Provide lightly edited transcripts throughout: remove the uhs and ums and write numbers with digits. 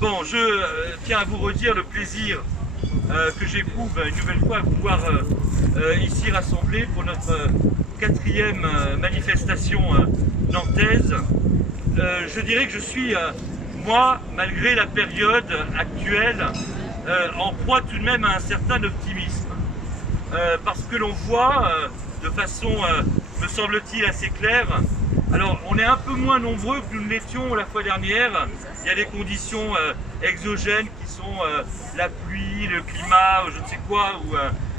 Bon, je tiens à vous redire le plaisir que j'éprouve une nouvelle fois à vous voir ici rassemblés pour notre quatrième manifestation nantaise. Je dirais que je suis, moi, malgré la période actuelle, en proie tout de même à un certain optimisme. Parce que l'on voit, de façon, me semble-t-il, assez claire, alors on est un peu moins nombreux que nous ne l'étions la fois dernière. Il y a des conditions exogènes qui sont la pluie, le climat, je ne sais quoi, ou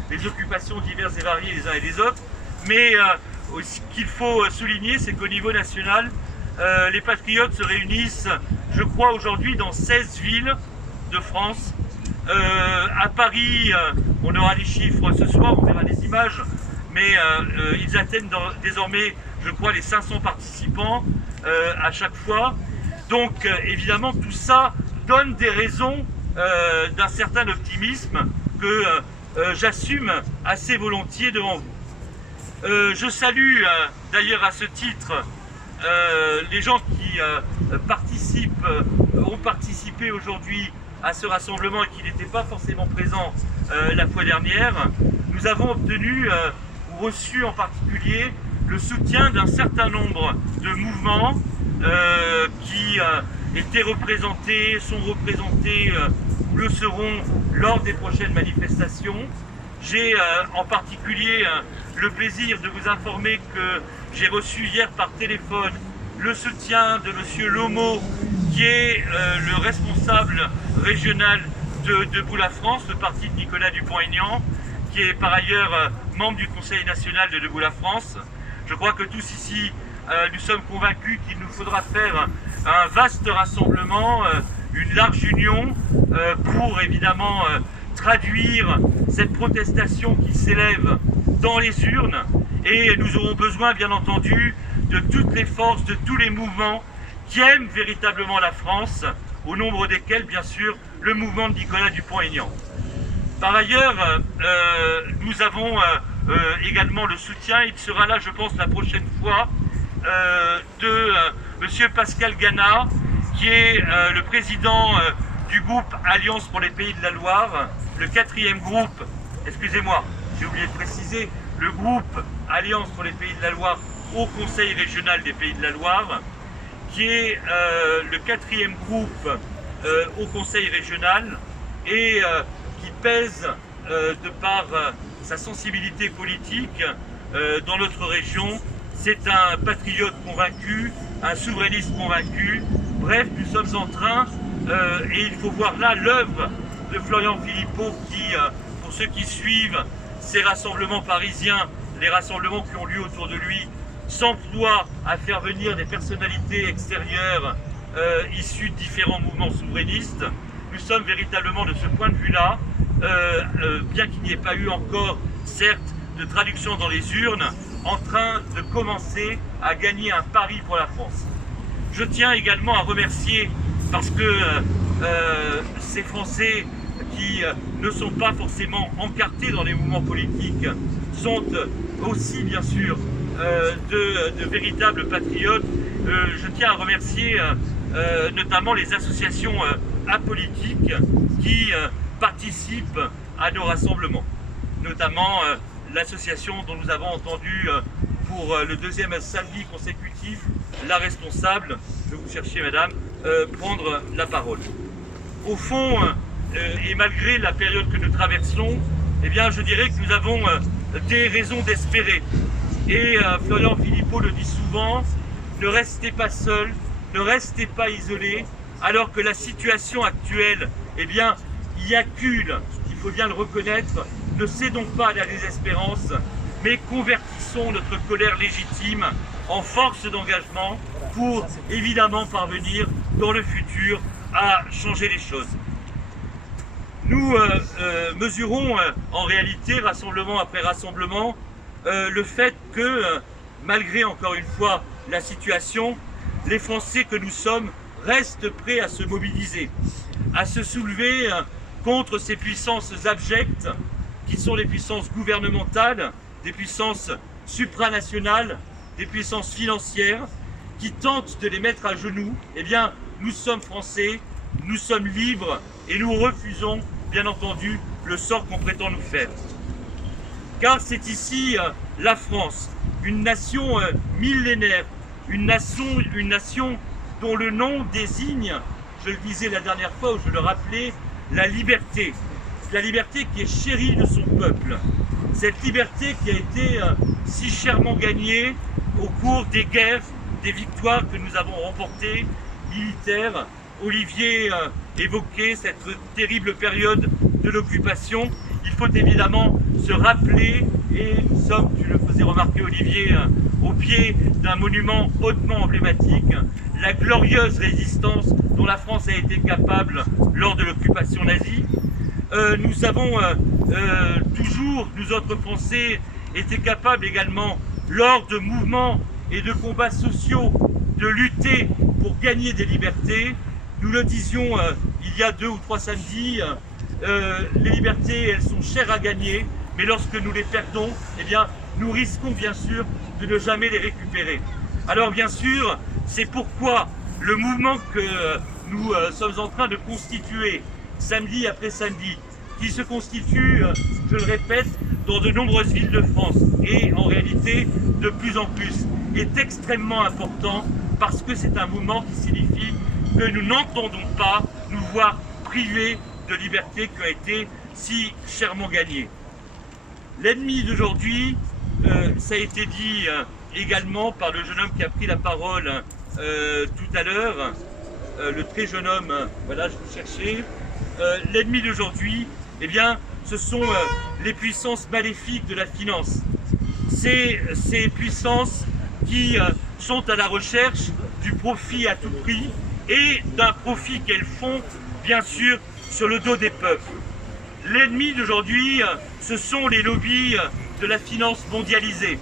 les occupations diverses et variées les uns et les autres. Mais ce qu'il faut souligner, c'est qu'au niveau national, les patriotes se réunissent, je crois, aujourd'hui dans 16 villes de France. À Paris, on aura les chiffres ce soir, on verra les images, mais ils atteignent désormais, je crois, les 500 participants à chaque fois. Donc évidemment, tout ça donne des raisons d'un certain optimisme que j'assume assez volontiers devant vous. Je salue d'ailleurs à ce titre les gens qui ont participé aujourd'hui à ce rassemblement et qui n'étaient pas forcément présents la fois dernière. Nous avons obtenu ou reçu en particulier le soutien d'un certain nombre de mouvements qui étaient représentés, sont représentés ou le seront lors des prochaines manifestations. J'ai en particulier le plaisir de vous informer que j'ai reçu hier par téléphone le soutien de M. Lomo, qui est le responsable régional de Debout la France, le parti de Nicolas Dupont-Aignan, qui est par ailleurs membre du Conseil national de Debout la France. Je crois que tous ici, nous sommes convaincus qu'il nous faudra faire un vaste rassemblement, une large union, pour évidemment traduire cette protestation qui s'élève dans les urnes. Et nous aurons besoin, bien entendu, de toutes les forces, de tous les mouvements qui aiment véritablement la France, au nombre desquels, bien sûr, le mouvement de Nicolas Dupont-Aignan. Par ailleurs, nous avons également le soutien, il sera là, je pense, la prochaine fois, de M. Pascal Gana, qui est le président du groupe Alliance pour les Pays de la Loire, le quatrième groupe, excusez-moi, j'ai oublié de préciser, le groupe Alliance pour les Pays de la Loire au Conseil régional des Pays de la Loire, qui est le quatrième groupe au Conseil régional et qui pèse de par sa sensibilité politique dans notre région. C'est un patriote convaincu, un souverainiste convaincu. Bref, nous sommes en train, et il faut voir là l'œuvre de Florian Philippot qui, pour ceux qui suivent ces rassemblements parisiens, les rassemblements qui ont lieu autour de lui, s'emploie à faire venir des personnalités extérieures issues de différents mouvements souverainistes. Nous sommes véritablement de ce point de vue-là, bien qu'il n'y ait pas eu encore, certes, de traduction dans les urnes, en train de commencer à gagner un pari pour la France. Je tiens également à remercier, parce que ces Français qui ne sont pas forcément encartés dans les mouvements politiques sont aussi, bien sûr, de véritables patriotes. Je tiens à remercier notamment les associations apolitiques qui participent à nos rassemblements, notamment l'association dont nous avons entendu pour le deuxième samedi consécutif la responsable, je vous chercher madame, prendre la parole. Au fond, et malgré la période que nous traversons, eh bien, je dirais que nous avons des raisons d'espérer. Et Florian Philippot le dit souvent, ne restez pas seuls, ne restez pas isolés, alors que la situation actuelle, eh bien, y accule, il faut bien le reconnaître. Ne cédons pas à la désespérance, mais convertissons notre colère légitime en force d'engagement pour évidemment parvenir dans le futur à changer les choses. Nous mesurons en réalité, rassemblement après rassemblement, le fait que, malgré encore une fois la situation, les Français que nous sommes restent prêts à se mobiliser, à se soulever contre ces puissances abjectes qui sont les puissances gouvernementales, des puissances supranationales, des puissances financières qui tentent de les mettre à genoux. Eh bien, nous sommes Français, nous sommes libres et nous refusons, bien entendu, le sort qu'on prétend nous faire. Car c'est ici la France, une nation millénaire, une nation dont le nom désigne, je le disais la dernière fois où je le rappelais, la liberté qui est chérie de son peuple. Cette liberté qui a été si chèrement gagnée au cours des guerres, des victoires que nous avons remportées, militaires. Olivier évoquait cette terrible période de l'occupation. Il faut évidemment se rappeler, et nous sommes, tu le faisais remarquer Olivier, au pied d'un monument hautement emblématique, la glorieuse résistance dont la France a été capable lors de l'occupation nazie. Nous avons toujours, nous autres Français, été capables également, lors de mouvements et de combats sociaux, de lutter pour gagner des libertés. Nous le disions il y a 2 ou 3 samedis, les libertés, elles sont chères à gagner, mais lorsque nous les perdons, eh bien, nous risquons bien sûr de ne jamais les récupérer. Alors bien sûr, c'est pourquoi le mouvement que nous sommes en train de constituer, samedi après samedi, qui se constitue, je le répète, dans de nombreuses villes de France, et en réalité de plus en plus, est extrêmement important, parce que c'est un mouvement qui signifie que nous n'entendons pas nous voir privés de liberté qui a été si chèrement gagnée. L'ennemi d'aujourd'hui, ça a été dit également par le jeune homme qui a pris la parole tout à l'heure, le très jeune homme, voilà, je vous cherchais. L'ennemi d'aujourd'hui, eh bien, ce sont les puissances maléfiques de la finance. Ces puissances qui sont à la recherche du profit à tout prix et d'un profit qu'elles font, bien sûr, sur le dos des peuples. L'ennemi d'aujourd'hui, ce sont les lobbies de la finance mondialisée,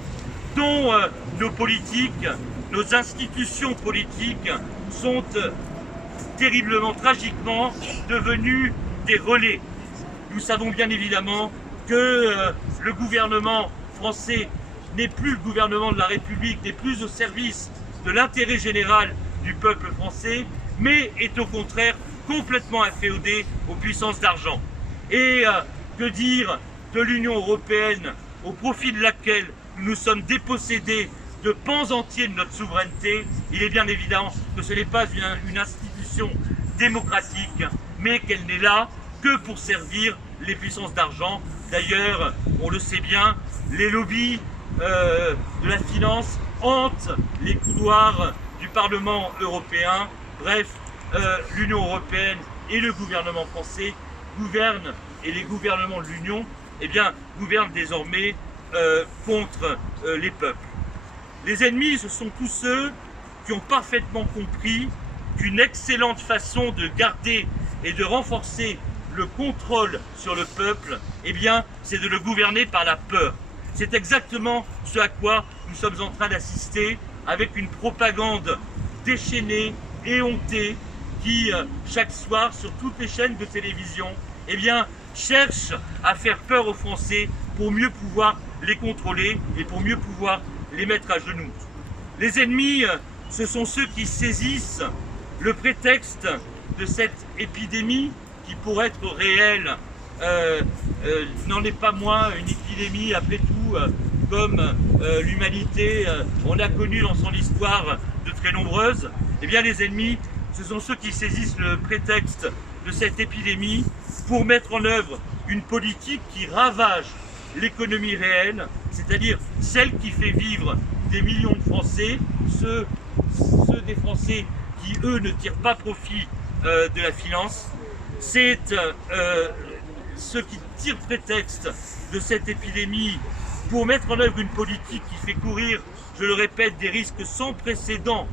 dont nos politiques, nos institutions politiques sont terriblement, tragiquement devenus des relais. Nous savons bien évidemment que le gouvernement français n'est plus le gouvernement de la République, n'est plus au service de l'intérêt général du peuple français, mais est au contraire complètement inféodé aux puissances d'argent. Et que dire de l'Union européenne, au profit de laquelle nous nous sommes dépossédés de pans entiers de notre souveraineté? Il est bien évident que ce n'est pas une institution démocratique, mais qu'elle n'est là que pour servir les puissances d'argent. D'ailleurs, on le sait bien, les lobbies de la finance hantent les couloirs du Parlement européen. Bref, l'Union européenne et le gouvernement français gouvernent, et les gouvernements de l'Union, eh bien, gouvernent désormais contre les peuples. Les ennemis, ce sont tous ceux qui ont parfaitement compris qu'une excellente façon de garder et de renforcer le contrôle sur le peuple, eh bien, c'est de le gouverner par la peur. C'est exactement ce à quoi nous sommes en train d'assister, avec une propagande déchaînée, éhontée, qui, chaque soir, sur toutes les chaînes de télévision, eh bien, cherche à faire peur aux Français pour mieux pouvoir les contrôler et pour mieux pouvoir les mettre à genoux. Les ennemis, ce sont ceux qui saisissent le prétexte de cette épidémie qui, pour être réelle, n'en est pas moins une épidémie, après tout, comme l'humanité en a connu dans son histoire de très nombreuses. Eh bien, les ennemis, ce sont ceux qui saisissent le prétexte de cette épidémie pour mettre en œuvre une politique qui ravage l'économie réelle, c'est-à-dire celle qui fait vivre des millions de Français, ceux des Français qui, eux, ne tirent pas profit de la finance. C'est ceux qui tirent prétexte de cette épidémie pour mettre en œuvre une politique qui fait courir, je le répète, des risques sans précédent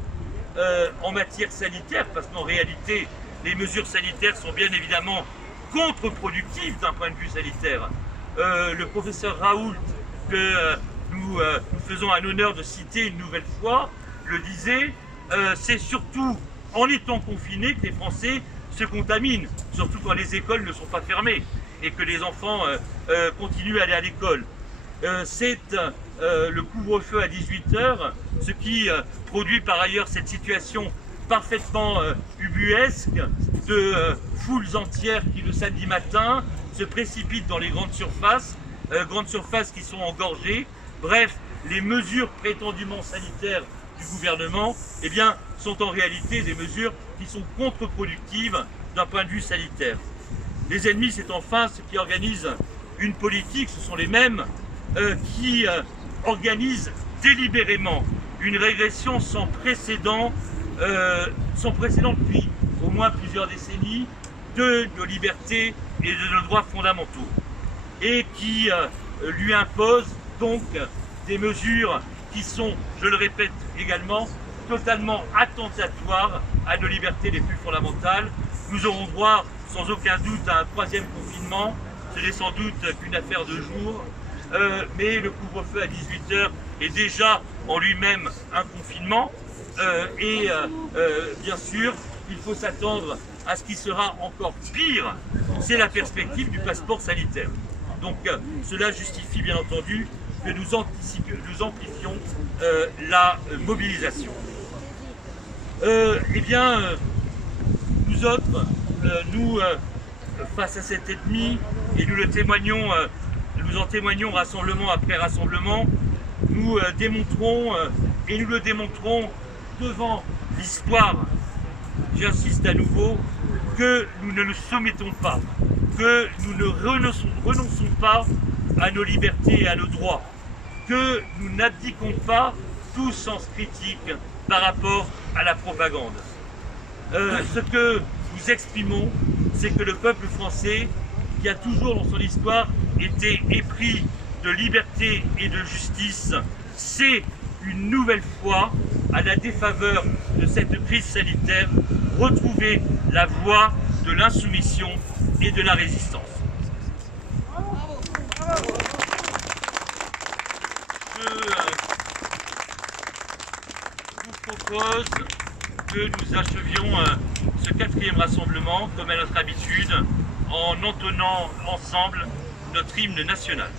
en matière sanitaire, parce qu'en réalité, les mesures sanitaires sont bien évidemment contre-productives d'un point de vue sanitaire. Le professeur Raoult, que nous faisons un honneur de citer une nouvelle fois, le disait, c'est surtout en étant confinés que les Français se contaminent, surtout quand les écoles ne sont pas fermées et que les enfants continuent à aller à l'école. C'est le couvre-feu à 18 h, ce qui produit par ailleurs cette situation parfaitement ubuesque de foules entières qui, le samedi matin, se précipitent dans les grandes surfaces qui sont engorgées. Bref, les mesures prétendument sanitaires du gouvernement eh bien, sont en réalité des mesures qui sont contre-productives d'un point de vue sanitaire. Les ennemis, c'est enfin ceux qui organisent une politique, ce sont les mêmes qui organisent délibérément une régression sans précédent depuis au moins plusieurs décennies de nos libertés et de nos droits fondamentaux, et qui lui imposent donc des mesures qui sont, je le répète également, totalement attentatoires à nos libertés les plus fondamentales. Nous aurons droit sans aucun doute à un troisième confinement, ce n'est sans doute qu'une affaire de jour, mais le couvre-feu à 18h est déjà en lui-même un confinement, et bien sûr, il faut s'attendre à ce qui sera encore pire, c'est la perspective du passeport sanitaire. Donc cela justifie bien entendu que nous amplifions la mobilisation. Eh bien, nous autres, face à cet ennemi, et nous en témoignons rassemblement après rassemblement, nous démontrons, et nous le démontrons devant l'histoire, j'insiste à nouveau, que nous ne nous soumettons pas, que nous ne renonçons pas à nos libertés et à nos droits, que nous n'abdiquons pas tout sens critique par rapport à la propagande. Ce que nous exprimons, c'est que le peuple français, qui a toujours dans son histoire été épris de liberté et de justice, sait une nouvelle fois, à la défaveur de cette crise sanitaire, retrouver la voie de l'insoumission et de la résistance. Je vous propose que nous achevions ce quatrième rassemblement, comme à notre habitude, en entonnant ensemble notre hymne national.